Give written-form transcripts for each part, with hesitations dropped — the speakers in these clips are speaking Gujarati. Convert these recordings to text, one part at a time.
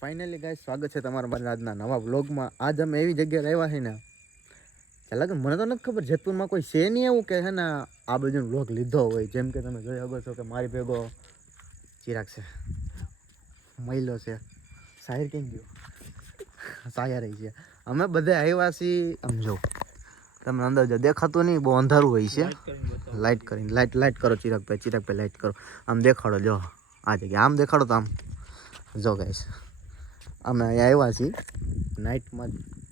ફાઇનલી ગાઈસ સ્વાગત છે તમારા મારા આજના નવા વ્લોગમાં. આજ અમે એવી જગ્યાએ આવ્યા છે ને, ચાલ કે મને તો નથી ખબર જેતપુરમાં કોઈ છે નહીં એવું કે છે ને આ બધું વ્લોગ લીધો હોય. જેમ કે તમે જોઈ શકો છો કે મારી ભેગો ચિરાગ છે, મહિલો છે, સાહિર કેમ ગયો, સાયા રહી છે. અમે બધા આવ્યા છીએ. આમ જો તમને અંદર જો દેખાતું નહીં, બહુ અંધારું હોય છે. લાઇટ કરીને લાઇટ કરો ચિરાગભાઈ લાઇટ કરો. આમ દેખાડો, જો આ જગ્યા આમ દેખાડો તો આમ જો ગાઈસ અમે અહીંયા આવ્યા છીએ નાઇટમાં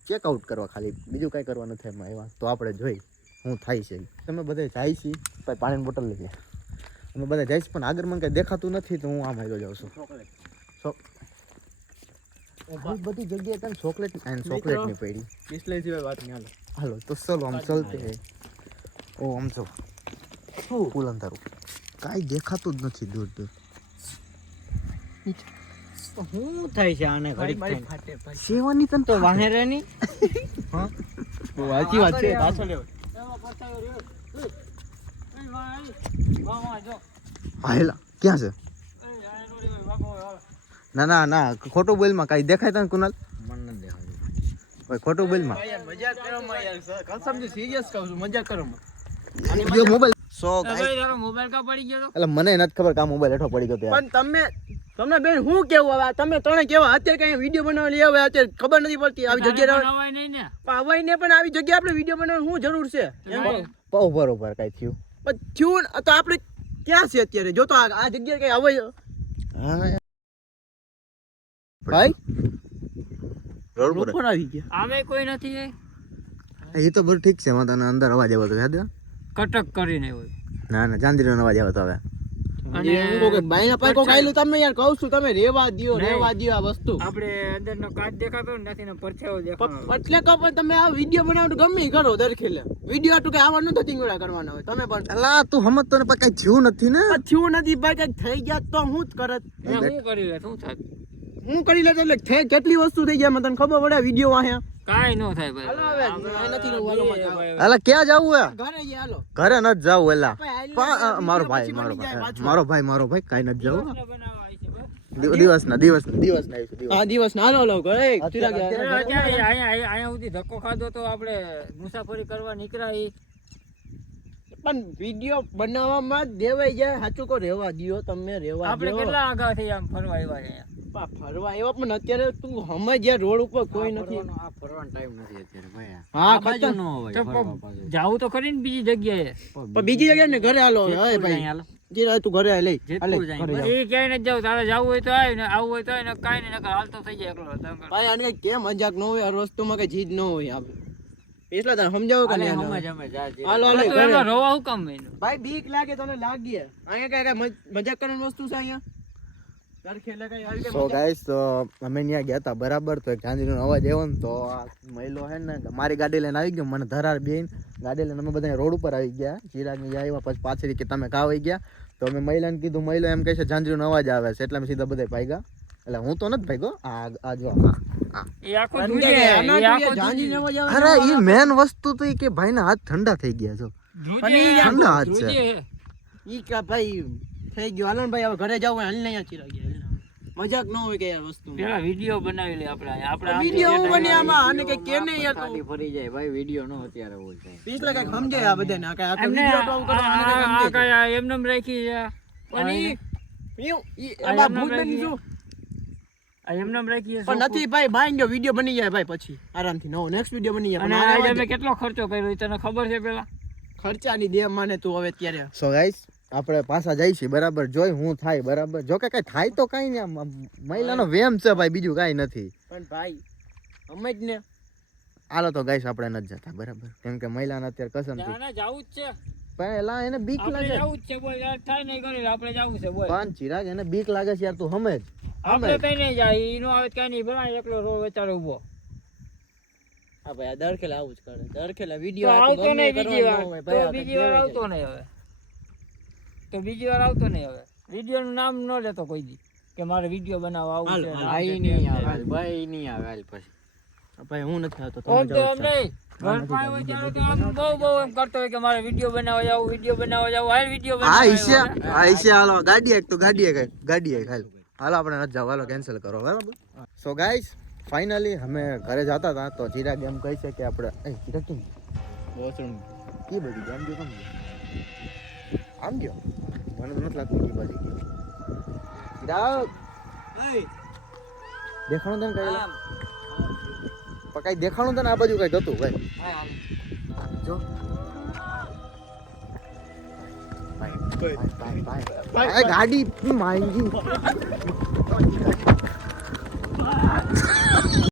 ચેકઆઉટ કરવા, ખાલી બીજું કાંઈ કરવા નથી એમાં આવ્યા. તો આપણે જોઈ શું થાય છે. તમે બધા જાય છીએ ભાઈ, પાણીની બોટલ લઈ લે. અમે બધા જઈશ પણ આગળ મને કંઈ દેખાતું નથી, તો હું આમ આવ્યો જાઉં છું. બધી જગ્યાએ તને ચોકલેટની પડી બિસ્લેરી સિવાય વાત નહીં. હાલો તો ચલો આમ ચલતે. ઓ આમ જો ફૂલ અંધારું, કાંઈ દેખાતું જ નથી દૂર દૂર. શું થાય છે આને ઘડી ફાટે ભાઈ સેવાની તને તો વાહેરેની હા સાચી વાત છે. પાછળ હાલા ક્યાં છે? ના ખોટું બોલમાં કાંઈ દેખાય તને કુનાલ? મને ન દેખાય ભાઈ ખોટું બોલમાં. મજાક કરો માં યાર, કસમ થી સિરિયસ કહું છું, મજાક કરો માં. જો મોબાઈલ સો ભાઈ તારો મોબાઈલ કા પડી ગયો? એટલે મને નથી ખબર કે આ મોબાઈલ હેઠો પડી ગયો. પણ તમને બેન હું કેવું હવે તમે ત્રણે કેવા અત્યારે કઈ વિડિયો બનાવવા લઈ આવે, અત્યારે ખબર નથી પડતી આવી જગ્યાએ બનાવાય નહીં ને. પાવાય ને પણ આવી જગ્યાએ આપણે વિડિયો બનાવવાની શું જરૂર છે? બરોબર કાંઈ થયું પણ થયું તો આપણે ક્યાં છે અત્યારે? જો તો આ જગ્યાએ કઈ આવે ભાઈ રોડ પર આવી ગયા. આમે કોઈ નથી એ તો બધું ઠીક છે. તને અંદર અવાજ આવ્યો તો યાદ? કટક કરીને હોય. ના જાંદરીનો અવાજ આવ્યો તો. હવે અને હું કહું કે બાયના પાકો ખાઈલું તમે યાર કહું છું, તમે રેવા દયો આ વસ્તુ. આપણે અંદરનો કાચ દેખાતો નથી ને પરછાયો દેખાતો. એટલે કહો પણ તમે આ વિડિયો બનાવો તો ગમે કરો દરખેલે. વિડિયો આટલું કે આવવાનું તો તીંગડા કરવાના હોય. તમે પણ અલા તું સમજતો ને પણ કઈ થયું નથી ને. થયું નથી ભાઈ, કઈ થઈ ગયા તો હું જ કરત. હું કરી લે શું થાત? હું કરી લે એટલે કેટલી વસ્તુ થઈ ગયા મને તને ખબર પડે વિડિયો આયા. કાઈ નો થાય ભાઈ. હાલો હવે નથી નો વાલો માં જાવ. અલા ક્યાં જાવું હે? ઘરે જ હાલો. ઘરે ન જાવું. એલા મારો ભાઈ કાઈ ન જાવું. દિવસ ના આવીશું. હા દિવસ ના હાલો ઘરે ચિરાગ અહીંયા સુધી ધક્કો ખાધો તો આપણે મુસાફરી કરવા નીકળ્યા. પણ વિડિયો બનાવવામાં જ દેવાઈ જાય. સાચું કો રહેવા દિયો તમે, રહેવા દો. આપણે કેટલા આગા થઈ આમ ફરવા આવ્યા છે? ફરવા આવ્યા પણ અત્યારે તું સમજ યાર, રોડ ઉપર કોઈ નથી. આ ફરવાનો ટાઈમ નથી અત્યારે ભાઈ. હા ખતમ ન હોય. જાવું તો ખરી ને બીજી જગ્યાએ. પણ બીજી જગ્યાએ ને ઘરે હાલો. હે ભાઈ હાલો જીરા તું ઘરે લઈ એ ક્યાંય નથી જાવ. તારે જવું હોય તો આવ ને, આવું હોય તો ને કાઈ નહીં, નકર હાલતો થઈ જાય એકલો. ભાઈ આને કેમ મજાક ન હોય? આ વસ્તુમાં કઈ જીદ ન હોય. આપણે એટલા તને સમજાવો કે નહીં? હાલો હાલો રોવા હું કામ ભાઈ? બીક લાગે તને લાગીએ. અહીંયા કઈ મજાક કરવાની વસ્તુ છે અહીંયા? સો ગાઈસ તો અમે ત્યાં ગયા હતા બરાબર. તો એક ગાંધીનો અવાજ આવ્યો ને, તો આ મહિલો હે ને મારી ગાડી લઈને આવી ગયો, મને ધરાર બેન ગાડી લઈને અમે બધા રોડ ઉપર આવી ગયા. ચિરાગ ને આવ્યા પછી પાછળ કે તમે કાં આવી ગયા? તો અમે મહિલાને કીધું. મહિલો એમ કહે છે ઝાંઝરીનો અવાજ આવે છે, એટલે અમે સીધા બધા ભાગ્યા. એટલે હું તો નથી ભાગ્યો. આ જો અરે એ મેન વસ્તુ તો કે ભાઈ ના હાથ ઠંડા થઈ ગયા. જો ઠંડા હાથ છે ઈ કે ભાઈ થઈ ગયો. હાલો ભાઈ હવે ઘરે જાવ. હાલ નહીં ચિરાગ મજાક ન હોય કે યાર વસ્તુ. પેલા વિડિયો બનાવી લે આપણે વિડિયો હું બની આમાં અને કે કે નહીં યાર ખાલી ફરી જાય ભાઈ. વિડિયો નો અત્યારે હોય છે પીછલા કઈ સમજે આ બધાને. આ કઈ આ વિડિયો તો કરો આને કઈ સમજે. આ કઈ એમનેમ રાખી છે પણ ઈ આ ભૂત બની જો. આ એમનેમ રાખી છે પણ નથી ભાઈ. ભાઈ વિડિયો બની જાય ભાઈ પછી આરામથી. નો નેક્સ્ટ વિડિયો બની જાય. અને આજે અમે કેટલો ખર્ચો કર્યો તને ખબર છે? પેલા ખર્ચાની દે માને તું હવે અત્યારે. સો ગાઈસ આપણે પાછા જાય છે બરાબર. જોઈ હું થાય બરાબર. જો કે કઈ થાય તો કઈ નહીં. મહિલાનો વેમ છે ભાઈ, બીજું કઈ નથી. પણ ભાઈ સમજ ને. હાલો તો ગાઈસ આપણે નથી જતા બરાબર, કેમ કે મહિલાને અત્યારે કસમ થી જાવું જ છે. પહેલા એને બીક લાગે. જાવું જ છે બોલ યાર. થાય નહીં કરી આપણે જાવું છે બોલ. પણ ચિરાગ એને બીક લાગે છે યાર, તું સમજ. આપણે કઈ નહીં જાય. ઈનો આવે કઈ નહીં બનાય એકલો રો વેચારો ઉભો. હા ભાઈ આ દરખેલા આવું જ કરે. દરખેલા વિડિયો આવતો નહીં બીજી વાર. તો બીજી વાર આવતો નહીં હવે. તો બીજી વાર આવતો નહીં હવે. વિડિયો નું નામ ન લેતો કોઈ દી કે મારે વિડિયો બનાવવા આવું છે. ભાઈ નહીં આવે ભાઈ, નહીં આવે હાલ પછી. ભાઈ હું નથી આવતો. તમે જાઓ. ઘર પાસે હોય ત્યારે તો આમ બહુ એમ કરતો હોય કે મારે વિડીયો બનાવવા જાવ હાલ વિડીયો હા બનાવવા ઈશ્યા હાલો ગાડી એક હાલ હાલો આપણે નથી જાવ હાલો કેન્સલ કરો બરાબર સો ગાઈસ ફાઇનલી અમે ઘરે જતા હતા તો ચિરાગ એમ કહે છે કે આપણે ચિરાગ કેમ એ બધી આમ ગયો આમ ગયો મને તો નથી લાગતું એ બાજુ ગયો ચિરાગ દેખાણું તને કઈ પણ કઈ દેખાણું તને આ બાજુ કઈ હતું ભાઈ જો ગાડી માંગી